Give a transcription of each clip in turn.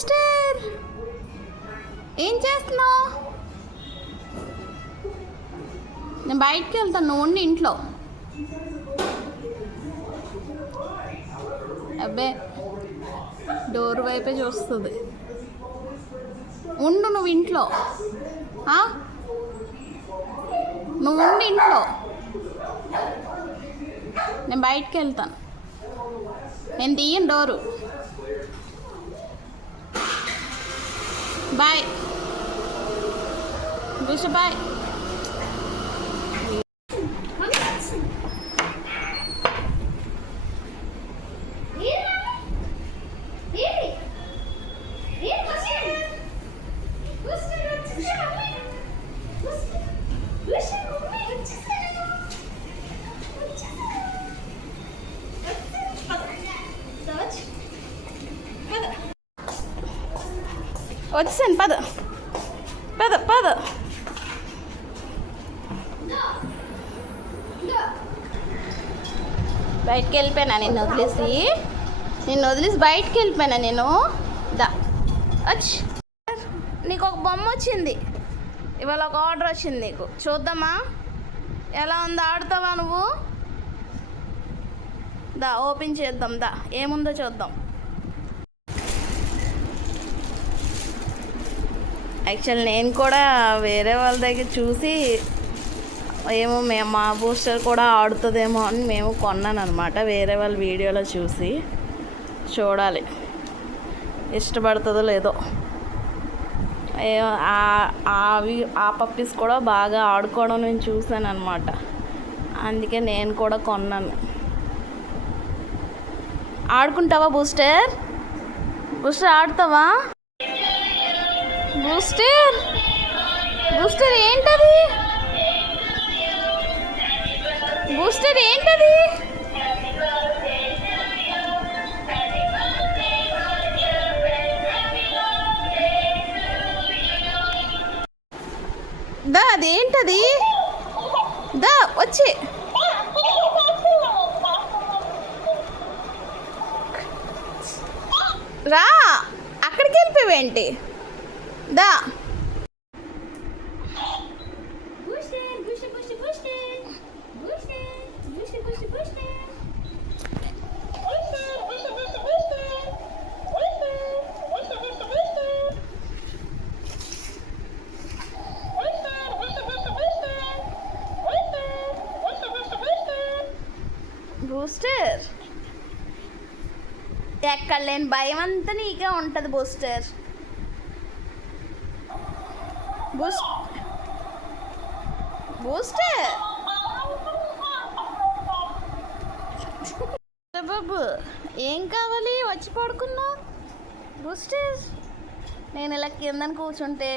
Booster ఏం చేస్తున్నావు? నేను బయటికి వెళ్తాను, నువ్వు ఉండి ఇంట్లో. అబ్బే డోర్ వైపే చూస్తుంది. ఉండు నువ్వు ఇంట్లో, నువ్వు ఉండి ఇంట్లో. నేను బయటికి వెళ్తాను, నేను తీయను డోరు. బాయ్ విష, బాయ్. వచ్చేసాను, పద పద పద. బయటికి వెళ్ళిపోయినా నిన్ను వదిలేసి బయటికి వెళ్ళిపోయినా నేను. దా వచ్చి, నీకు ఒక బొమ్మ వచ్చింది ఇవాళ, ఒక ఆర్డర్ వచ్చింది నీకు. చూద్దామా ఎలా ఉందో? ఆడుతావా నువ్వు? దా ఓపెన్ చేద్దాం, దా ఏముందో చూద్దాం. యాక్చువల్ నేను కూడా వేరే వాళ్ళ దగ్గర చూసి ఏమో మా బూస్టర్ కూడా ఆడుతుందేమో అని మేము కొన్నాను అనమాట. వేరే వాళ్ళ వీడియోలో చూసి, చూడాలి ఇష్టపడుతుందో లేదో. ఆ పప్పీస్ కూడా బాగా ఆడుకోవడం నేను చూశాను అనమాట, అందుకే నేను కూడా కొన్నాను. ఆడుకుంటావా బూస్టర్? ఆడుతావా? బూస్టర్ ఏంటది? దా అదేంటది? దా వచ్చి రా, అక్కడికి వెళ్ళిపోయావేంటి? దా బూస్టర్, ఎక్కడ లేని భయం అంతా నీకే ఉంటుంది బూస్టర్. బాబు ఏం కావాలి? వచ్చి పడుకున్నావు బూస్టర్. నేను ఇలా కిందని కూర్చుంటే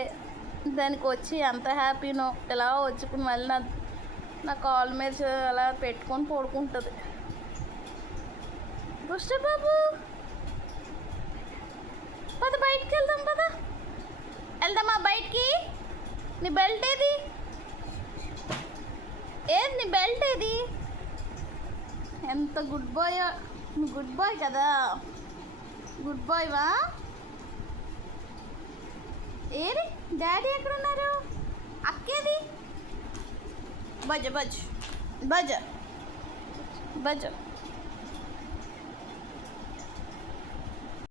దానికి వచ్చి ఎంత హ్యాపీనో, ఇలా వచ్చుకుని మళ్ళీ నా కాల్ మీద అలా పెట్టుకొని పడుకుంటుంది. బూస్టర్ బాబు పద, బయటికి వెళ్దాం, పద వెళ్దామా బయటికి? నీ బెల్ట్ ఏది? నీ బెల్ట్ ఏది? ఎంత గుడ్ బాయ్, గుడ్ బాయ్ కదా, గుడ్ బాయ్వా? ఏది డాడీ ఎక్కడున్నారు? అక్కేది? బజ్జ బజ్జ బజ్జ బజ్జ